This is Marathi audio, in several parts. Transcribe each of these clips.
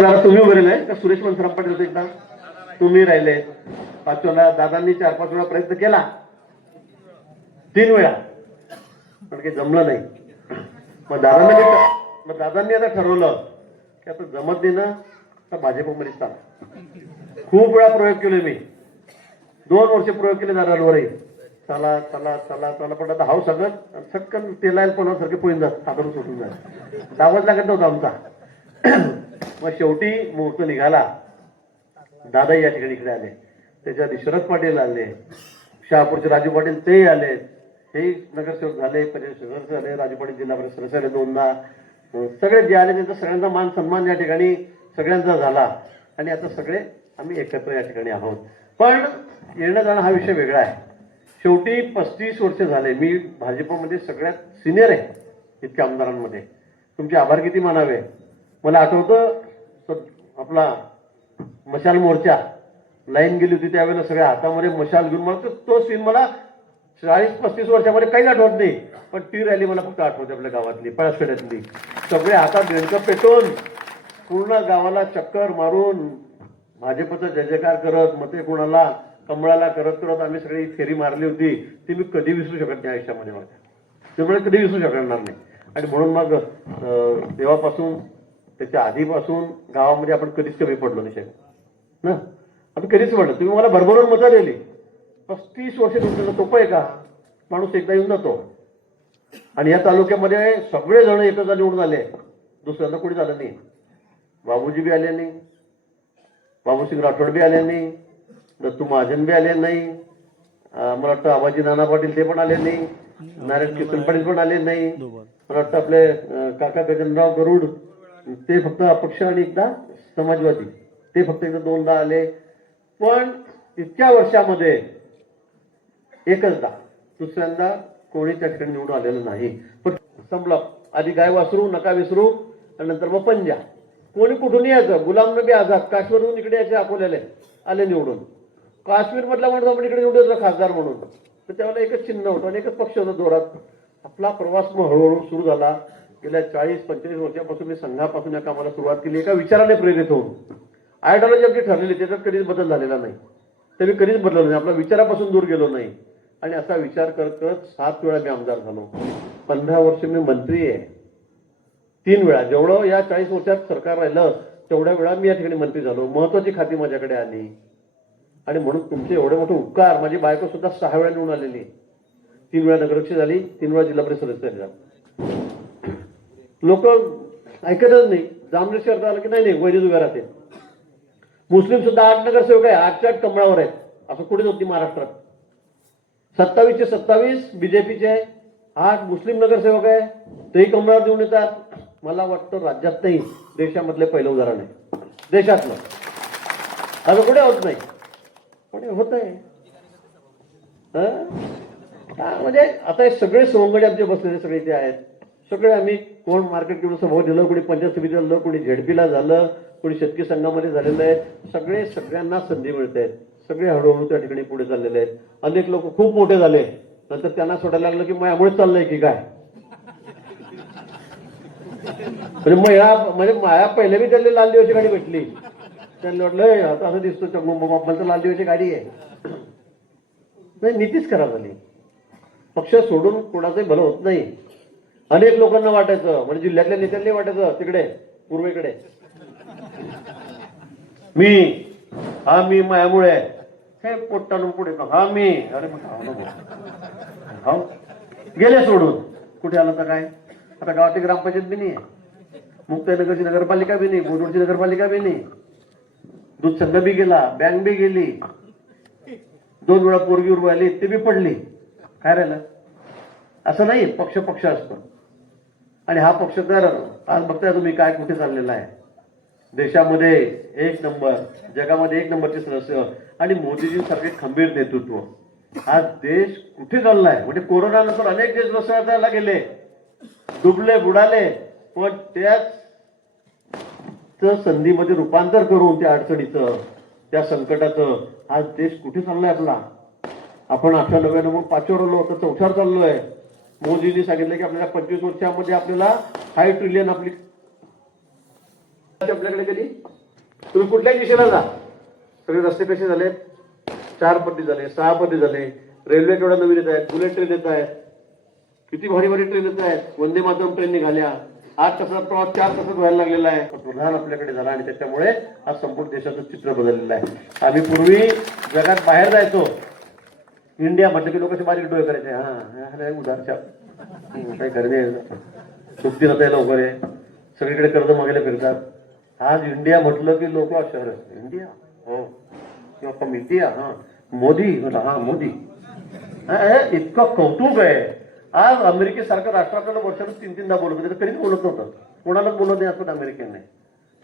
जरा तुम्ही उभे राहिले. का सुरेश मनसराम पाटील होते एकदा. तुम्ही राहिले. पाच वेळा दादांनी चार पाच वेळा प्रयत्न केला. तीन वेळा. पण काही जमलं नाही. मग दादांनी मग दादांनी आता ठरवलं की आता जमत नाही ना तर भाजपमध्येच चाला. खूप वेळा प्रयोग केले मी. दोन वर्ष प्रयोग केले दादांवरही. चला चला चला चला. पण आता हाव सगळं. सटकन तेलायला पण सारखे पोईन जात. साधारण सुटून जात. दावाच लागत नव्हता आमचा. मग शेवटी मुहूर्त निघाला. दादा या ठिकाणी इकडे आले. त्याच्या आधी शरद पाटील आले. शहापूरचे राजू पाटील तेही आले. हे नगरसेवक झाले सदस्य झाले राजू पाटील जिल्हा परिषद सदस्य आले दोनदा. सगळे जे आले त्यांचा सगळ्यांचा मान सन्मान या ठिकाणी सगळ्यांचा झाला. आणि आता सगळे आम्ही एकत्र या ठिकाणी आहोत. पण येणं जाणं हा विषय वेगळा आहे. शेवटी पस्तीस वर्ष झाले. मी भाजपमध्ये सगळ्यात सिनियर आहे इतक्या आमदारांमध्ये. तुमचे आभार किती मानावे? मला आठवतं आपला मशाल मोर्चा लाईन गेली होती त्यावेळेला सगळ्या हातामध्ये मशाल घेऊन मला तो- सीन मला चाळीस पस्तीस वर्षामध्ये काहीच आठवत नाही. पण ती रॅली मला फक्त आठवते आपल्या गावातली पळसखेड्यातली. सगळे हातात देणकं पेटवून पूर्ण गावाला चक्कर मारून भाजपचा जय जयकार करत मते कोणाला कमळाला करत करत आम्ही सगळी फेरी मारली होती ती मी कधी विसरू शकत नाही आयुष्यामध्ये माझ्या त्यामुळे कधी विसरू शकणार नाही. आणि म्हणून मग तेव्हापासून त्याच्या आधीपासून गावामध्ये आपण कधीच कमी पडलो नाही शकत ना? आपण कधीच पडलं. तुम्ही मला भरभरून मतं दिली पस्तीस वर्ष तुमचं सोपं आहे का? माणूस एकदा येऊन जातो. आणि या तालुक्यामध्ये सगळे जण एकदा निवडून आले. दुसऱ्यांदा कोणी झालं नाही. बाबूजी बी आले नाही. बाबूसिंग राठोड बी आले नाही. दत्तू महाजन बी आले नाही. मला वाटतं आबाजी नाना पाटील ते पण आले नाही. नारायण किसन पाटील पण आले नाही. मला वाटतं आपले काका गजनराव गरुड ते फक्त अपक्ष आणि एकदा समाजवादी. ते फक्त एकदा दोनदा आले. पण इतक्या वर्षामध्ये एकचदा दुसऱ्यांदा कोणी त्या ठिकाणी निवडून आलेलं नाही. पण संपलं. आधी गाय वासरू नका विसरू आणि नंतर मग पंजा कोणी कुठून यायचं? गुलाम नबी आझाद काश्मीरहून इकडे यायचे अकोल्याले. आले निवडून. काश्मीर मधला माणूस आपण इकडे निवडून खासदार म्हणून. तर त्यावेळेला एकच चिन्ह होतं आणि एकच पक्ष होता जोरात. आपला प्रवास मग हळूहळू सुरू झाला. गेल्या चाळीस पंचेचाळीस वर्षापासून मी संघापासून या कामाला सुरुवात केली. एका विचाराने प्रेरित होऊन. आयडॉलॉजी अगदी ठरलेली त्याच्यात कधीच बदल झालेला नाही. ते मी कधीच बदललो नाही. आपल्या विचारापासून दूर गेलो नाही. आणि असा विचार करत करत सात वेळा मी आमदार झालो. पंधरा वर्ष मी मंत्री आहे. तीन वेळा. जेवढं या चाळीस वर्षात सरकार राहिलं तेवढ्या वेळा मी या ठिकाणी मंत्री झालो. महत्वाची खाती माझ्याकडे आली. आणि म्हणून तुमचे एवढे मोठे उपकार माझी बायको सुद्धा सहा वेळा निवडून आलेली. तीन वेळा नगरक्षी झाली तीन वेळा जिल्हा परिषद सदस्य झाली. लोक ऐकतच नाही. जामनेर शहरात आलं की नाही नाही वैरीच उभ्या राहते मुस्लिम सुद्धा आठ नगरसेवक आहे आठच्या आठ कमळावर आहेत. असं कुठेच होती महाराष्ट्रात. सत्तावीसचे सत्तावीस बीजेपीचे आहे. आठ मुस्लिम नगरसेवक आहे. तेही कमळावर देऊन येतात. मला वाटतं राज्यात नाही देशामधले पहिलं उदाहरण आहे. देशातलं. असं कुठे होत नाही? पण होत आहे हा, म्हणजे आता हे सगळे सवंगडे आमचे बसलेले सगळे इथे आहेत. सगळे आम्ही कोण मार्केट घेऊन सभा दिलं कोणी पंचायत समिती झालं कोणी झेडपीला झालं कोणी शेतकरी संघामध्ये झालेलं आहे सगळे सगळ्यांना संधी मिळते. सगळे हळूहळू त्या ठिकाणी पुढे चाललेले आहेत. अनेक लोक खूप मोठे झाले. नंतर त्यांना सोडायला लागलं की मायामुळेच चाललंय की काय? म्हणजे म्हणजे माया पहिले बी त्यांनी लाल दिवशी गाडी भेटली. त्यांना वाटलं आता असं दिसतो चंगू लाल दिवशी गाडी आहे. नाही नीतीच खराब झाली. पक्ष सोडून कोणाचंही भलं होत नाही. अनेक लोकांना वाटायचं म्हणजे जिल्ह्यातल्या नेत्यांनी वाटायचं तिकडे पूर्वेकडे. मी हा मी मायामुळे. हे पोट्टानं पुढे हा मी. अरे मग हो गेले सोडून. कुठे आलं तर काय? आता गावाची ग्रामपंचायत बी नाही मुक्ताईनगरची नगरपालिका बी नाही. बोदवडची नगरपालिका बी नाही. दूध संघ बी गेला. बँक बी गेली. दोन वेळा पोरगी उर्व आली ते बी पडली. काय राहिलं? असं नाही. पक्ष पक्ष असतो. आणि हा पक्ष आज बघताय तुम्ही काय कुठे चाललेला आहे. देशामध्ये एक नंबर जगामध्ये एक नंबरचे सदस्य आणि मोदीजींसारखे खंबीर नेतृत्व. आज देश कुठे चाललाय? म्हणजे कोरोनानंतर अनेक देश बसवायला गेले. डुबले बुडाले. पण त्याच चं संधीमध्ये रूपांतर करून त्या अडचणीचं त्या संकटाचं आज देश कुठे चाललाय आपला? आपण अठरा नव्याण्णव पाचवर आलो तर चौथ्यावर चाललोय. मोदींनी सांगितलं की आपल्याला पंचवीस वर्षामध्ये आपल्याला फाईव्ह ट्रिलियन आपली आपल्याकडे कधी? तुम्ही कुठल्याही दिशेला जा? सगळे रस्ते कसे झाले चार पट्टी झाले सहा पट्टी झाले रेल्वे केवढ्या नवीन येत आहेत बुलेट ट्रेन येत आहेत किती भारी भारी ट्रेन येत आहेत वंदे मातरम ट्रेन निघाल्या आज तसा प्रवास चार तासात व्हायला लागलेला आहे. प्रधान आपल्याकडे झाला आणि त्याच्यामुळे आज संपूर्ण देशाचं चित्र बदललेलं आहे. आम्ही पूर्वी जगात बाहेर जायचो इंडिया म्हटलं की लोक असे बारीक डोळे करायचे. हा उदारच्या काही करणे सुट्टी राहते लवकर आहे सगळीकडे कर्ज मागायला फिरतात. आज इंडिया म्हटलं की लोक शहर इंडिया? हो. किंवा फ्रॉम इंडिया हा. मोदी म्हटलं हा मोदी. हा, इतकं कौतुक आहे. आज अमेरिकेसारखं राष्ट्र आपल्याला वर्षाला तीन तीनदा बोलत होते कधीच बोलत नव्हतं. कोणालाच बोलत नाही असं अमेरिकेने.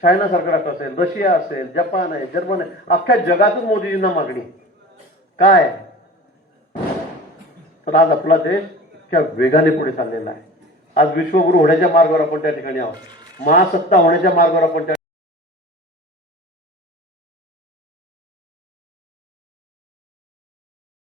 चायना सारखं राष्ट्र असेल रशिया असेल जपान आहे जर्मन आहे. अख्ख्या जगातून मोदीजींना मागणी. काय? तर आज आपला देश इतक्या वेगाने पुढे चाललेला आहे. आज विश्वगुरु होण्याच्या मार्गावर आपण त्या ठिकाणी आहोत. महासत्ता होण्याच्या मार्गावर आपण त्या